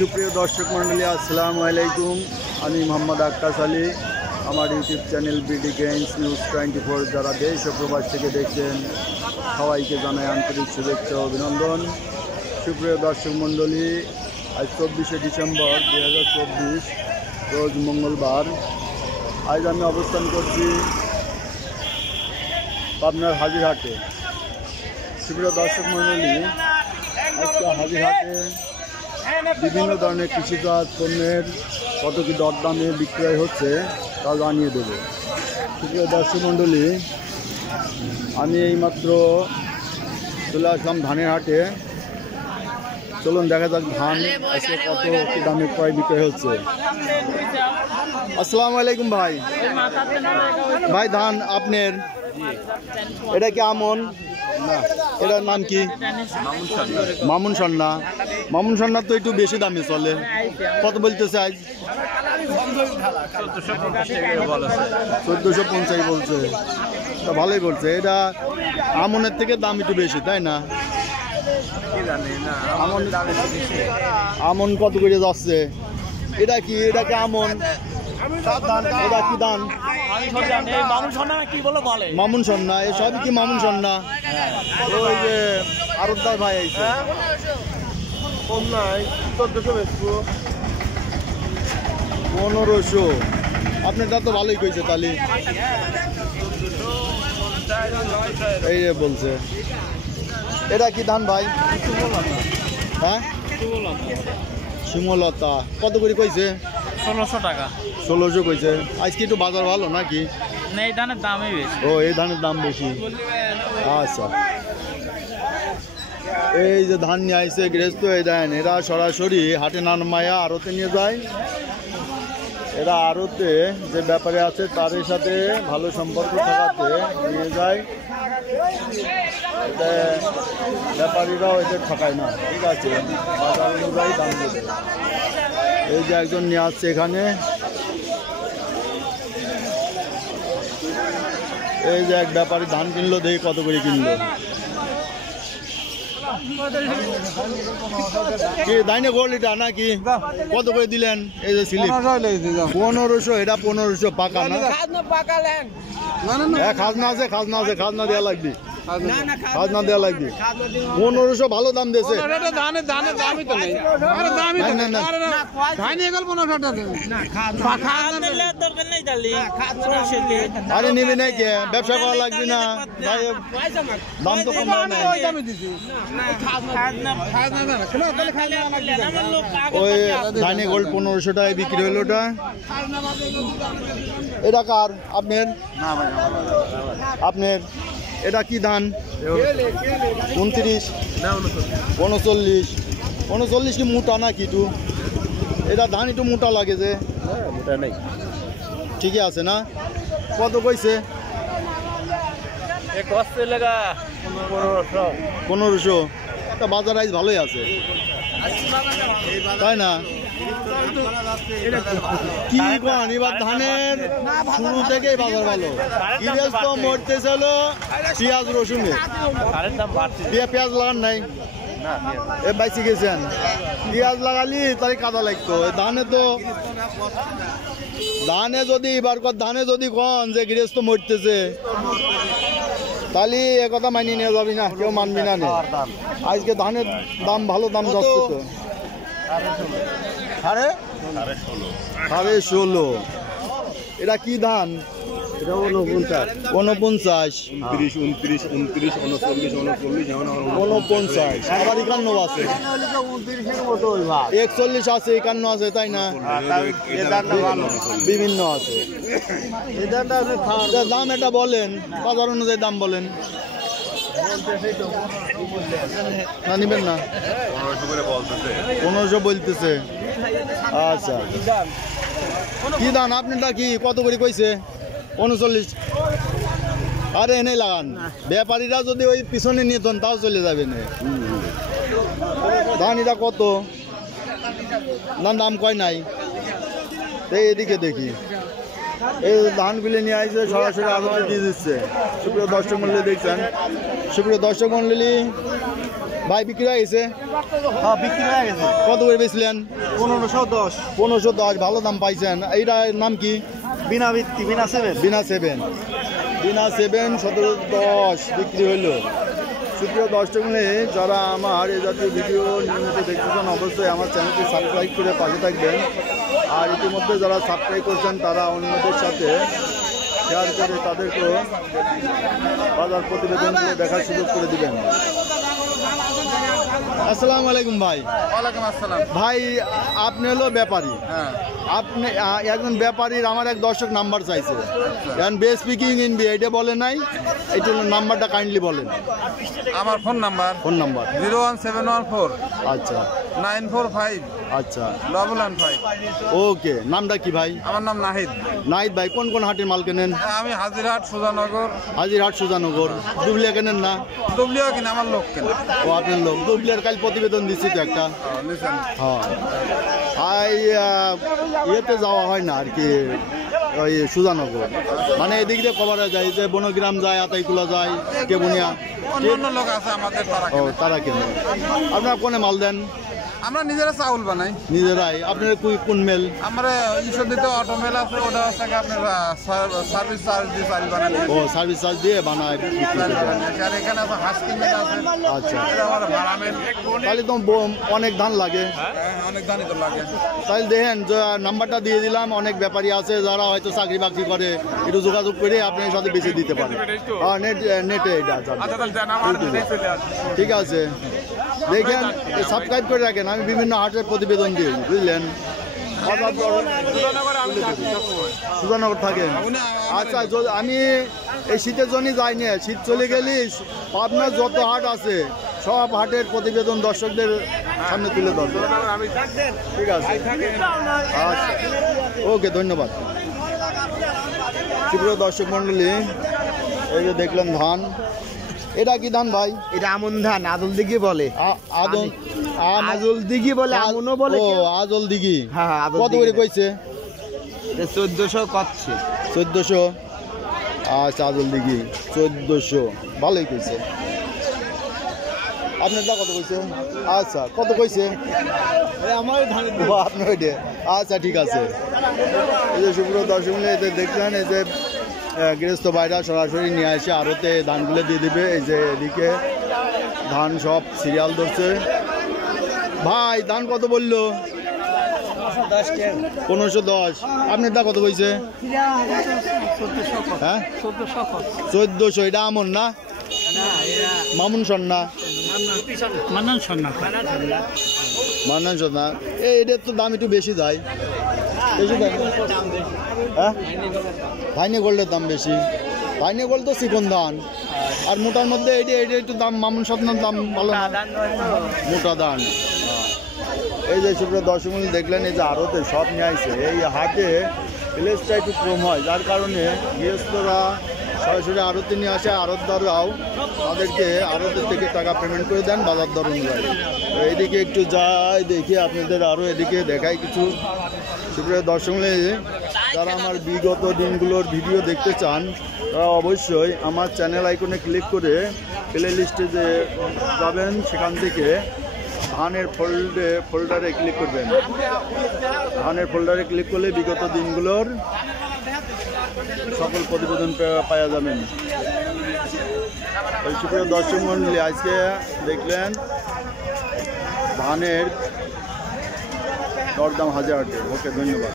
সুপ্রিয় দর্শক মন্ডলী, আসসালামু আলাইকুম। আমি মোহাম্মদ আক্কাস আলী। আমার YouTube channel BD gains news 24 যারা দেশ ও প্রবাস থেকে দেখছেন সবাইকে জানাই আন্তরিক শুভেচ্ছা ও অভিনন্দন। সুপ্রিয় দর্শক মন্ডলী, আজ 24শে ডিসেম্বর 2024 রোজ মঙ্গলবার। আজ আমি অবস্থান করছি পাবনার হাজিরহাটে। সুপ্রিয় দর্শক মন্ডলী, আজকে হাজিরহাটে বিভিন্ন ধরনের কৃষিজাত পণ্যের কত কি দরদামে বিক্রয় হচ্ছে তা জানিয়ে দেব। সুপ্রিয় দর্শক মণ্ডলী, আমি এইমাত্র চলে আসলাম ধানের হাটে। চলুন দেখা যাক ধান আজকে কত কি দামে ক্রয় বিক্রয় হচ্ছে। আসসালামু আলাইকুম ভাই। ভাই ধান আপনার এটা কি আমন? এটার নাম কি? মামুন সন্না। মামুন সন্না তো একটু বেশি দামে চলে। কত বলতেছে আজ? 1450 বলছে। তা ভালোই বলছে। এটা আমনের থেকে দাম একটু বেশি, তাই না? আমন কত করে যাচ্ছে? এটা কি আমন? এটা কি ধান? মামুন সন্না। এ সবই কি মামুন সন্না? ওই যে আরবদার ভাই আইছে 1500। আপনারটা তো ভালোই কইছে তাহলে। এই যে বলছে। এটা কি ধান ভাই? হ্যাঁ, শিমলতা। কত করে কইছে? 1600 টাকা। 1600 কইছে। আজকে একটু বাজার ভালো নাকি? না, এই ধানের দামই বেশি। ও, এই ধানের দাম বেশি। আচ্ছা, এই যে ধান নিয়ে আইছে গৃহস্থ, এই দেন এরা সরাসরি হাটে না নামায়া আড়তে নিয়ে যায়। এরা আড়তে যে ব্যাপারে আছে তাদের সাথে ভালো সম্পর্ক থাকাতে নিয়ে যায়। এটা ব্যাপারীরাও এদের ঠকায় না, ঠিক আছে, বাজার অনুযায়ী দাম দেবে। এই যে একজন নিয়ে আসছে এখানে। এই যে এক ব্যাপারী ধান কিনলো, দেখি কত করে কিনলো। কি দাইনে গোল্ড এটা নাকি? কত করে দিলেন? এই যে স্লিপ 1500। এটা 1500 পাকা না? খাজনা আছে, খাজনা আছে, খাজনা দেওয়া লাগবে, খাজনা দেওয়া লাগবে। 1500 ভালো দাম দিয়েছে। আরে নিবি নাই কে? ব্যবসা করা লাগবে না? দাম তো কম নাই। ওই ধানে গোল্ড 1500 টাকায় বিক্রি হলো। ওটা এটা কার? আপনার? আপনার এটা কি ধান? 29, 39, 39 কি মোটা না কিছু? এটা ধান একটু মোটা লাগে যে। মোটা নাই, ঠিকই আছে না? কত কইছে? 1500। তা বাজার আইজ ভালোই আছে, তাই না? কি কোন এবার ধানের শুরু থেকেই বাজার ভালো। ইরেজ তো মরতেছিল পেঁয়াজ রসুনে। পেঁয়াজ লাগান নাই? এ বাইসি গেছেন। পেঁয়াজ লাগালি তাই কাদা লাগতো। ধানে তো এবার ধানে যদি কন যে গৃহস্থ মরতেছে, তাহলে এ কথা মানিয়ে নিয়ে যাবি না, কেউ মানবি না। আজকে ধানের দাম ভালো, দাম যাচ্ছে তো 16.5। এটা কি ধান? 49, 49, আবার 51 আছে, 41 আছে, 51 আছে, তাই না? বিভিন্ন আছে। দাম এটা বলেন, বাজার অনুযায়ী দাম বলেন। না নিবেন না? 1500 বলতেছে। আচ্ছা, কি দাম আপনারটা? কি কত করে কইছে? 39। আরে এনে লাগান, ব্যাপারীরা যদি ওই পিছনে নিয়ে তন তাও চলে যাবে না। ধান এটা কত? দাম কয় নাই। এদিকে দেখি, এই ধানগুলি নিয়ে আসছে সরাসরি আগুনে দিয়ে দিচ্ছে। সুপ্রিয় দর্শক মণ্ডলী দেখছেন। সুপ্রিয় দর্শক মণ্ডলী, ভাই বিক্রি হয়ে গেছে? হ্যাঁ বিক্রি হয়ে গেছে। কত করে বেচলেন? 1510। 1510, ভালো দাম পাইছেন। এইটার নাম কি? বিনা ভিত্তি, বিনা 7। বিনা 7, বিনা 7, 1710 বিক্রি হইলো। সুপ্রিয় দর্শক মণ্ডলী, যারা আমার এই জাতীয় ভিডিও নিয়মিত দেখতেছেন অবশ্যই আমার চ্যানেলটি সাবস্ক্রাইব করে পাশে থাকবেন। আর ইতিমধ্যে যারা সাবস্ক্রাইব করছেন তারা অন্যদের সাথে শেয়ার করে তাদেরকেও বাজার প্রতিবেদনগুলো দেখার সুযোগ করে দিবেন। আসসালামু আলাইকুম ভাই। ওয়ালাইকুম আসসালাম। ভাই আপনি হলো ব্যাপারী। হ্যাঁ। আপনি একজন ব্যাপারীর আমার এক দর্শক নাম্বার চাইছে। এখন বে স্পিকিং ইন বি, এটা বলে নাই, এটা নাম্বারটা কাইন্ডলি বলেন। আমার ফোন নাম্বার 01714 আচ্ছা 945 আচ্ছা 115। ওকে। নামটা কি ভাই? আমার নাম নাহিদ। নাহিদ ভাই, কোন কোন হাটের মাল কেনেন? আমি হাজিরহাট, সুজানগর। হাজিরহাট, সুজানগর। দুবলিয়া কেনেন না? দুবলিও কিনা, আমার লোক কিনা। ও আপনার লোক। দুবলিয়ার কাল প্রতিবেদন দিচ্ছি তো একটা। হ্যাঁ, ইয়েতে যাওয়া হয় না আর কি, ওই সুজানগর মানে এদিক দিয়ে কভার হয়ে যায়, যে বনগ্রাম যায়, আতাইকুলা যায়, কেবুনিয়া। অন্য লোক আছে আমাদের, তারা ও কিনে। তারা কেন? আপনারা কোনে মাল দেন? আমরা নিজেরা চাউল বানাই নিজেরাই। আপনার কোন মেল? আমরা ঈশ্বরদীতে অটো মেল আছে, ওটা হচ্ছে আপনার সার্ভিস চার্জ দিয়ে চাল বানাই। ও সার্ভিস চার্জ দিয়ে বানায় বিক্রি করে দেন। আর এখানে আছে হাসকি মেল আছে। আচ্ছা, এটা আমার ভাড়া মেল। তাহলে তো অনেক ধান লাগে। অনেক দামই তো লাগে। তাহলে দেখেন, যে নাম্বারটা দিয়ে দিলাম, অনেক ব্যাপারী আছে যারা হয়তো চাকরি বাকরি করে, একটু যোগাযোগ করে আপনার সাথে বেশি দিতে পারে। হ্যাঁ, নেটে এটা ঠিক আছে। দেখেন, সাবস্ক্রাইব করে রাখেন, আমি বিভিন্ন হাটের প্রতিবেদন দিই, বুঝলেন? সুজানগর থাকেন? আচ্ছা, আমি এই শীতের জন্যই যাইনি। শীত চলে গেলি পাবনার যত হাট আছে সব হাটের প্রতিবেদন দর্শকদের সামনে তুলে ধরবে। ঠিক আছে, আচ্ছা, ওকে, ধন্যবাদ। সুপ্রিয় দর্শক মণ্ডলী, এই যে দেখলেন ধান, এটা কি ধান ভাই? এটা আমন ধান, আদল দিঘি বলে। আদল দিঘি বলে, আমনও বলে। ও আদল দিঘি। হ্যাঁ, আদল কত করে কইছে? 1400 করছে। 1400। আচ্ছা, আদল দিঘি 1400, ভালোই কইছে। আপনারটা কত কইছে? আচ্ছা, কত কইছে? আমার ধানের আপনার ওইটা। আচ্ছা, ঠিক আছে। এই যে সুপ্রিয় দর্শক মণ্ডলী, এতে দেখলেন এই যে গৃহস্থ ভাইরা সরাসরি নিয়ে এসে আড়তে ধানগুলো দিয়ে দিবে। এই যে এদিকে ধান সব সিরিয়াল ধরছে। ভাই ধান কত বললো? 1510। আপনার দা কত কইছে? হ্যাঁ, 1400। এটা আমন না, মামুন সন্না, মান্নান সন্না। এটার তো দাম একটু বেশি যায়। বেশি দাম। হ্যাঁ, ভাইনে গোল্ডের দাম বেশি। ভাইনে গোল্ড তো চিকন ধান, আর মোটার মধ্যে এটা একটু দাম, মামুন সন্নার দাম ভালো না, মোটা ধান। এই যে সুপ্রিয় দর্শক মণ্ডলী দেখলেন, এই যে আড়তে সব নিয়ে আসছে। এই হাটে প্লেসটা একটু কম হয়, যার কারণে গৃহস্থরা সরাসরি আড়তে নিয়ে আসে। আড়তদাররাও তাদেরকে আড়তের থেকে টাকা পেমেন্ট করে দেন বাজার দর অনুযায়ী। তো এইদিকে একটু যাই, দেখি আপনাদের আরও এদিকে দেখাই কিছু। সুপ্রিয় দর্শক মণ্ডলী, যারা আমার বিগত দিনগুলোর ভিডিও দেখতে চান তারা অবশ্যই আমার চ্যানেল আইকনে ক্লিক করে প্লে লিস্টে যে যাবেন, সেখান থেকে ধানের ফোল্ডারে ক্লিক করবেন। ধানের ফোল্ডারে ক্লিক করলে বিগত দিনগুলোর সকল প্রতিবেদন পাওয়া যাবেন। ওই সুপ্রিয় দর্শক মণ্ডলী, আজকে দেখলেন ধানের দরদাম হাজার। ওকে, ধন্যবাদ।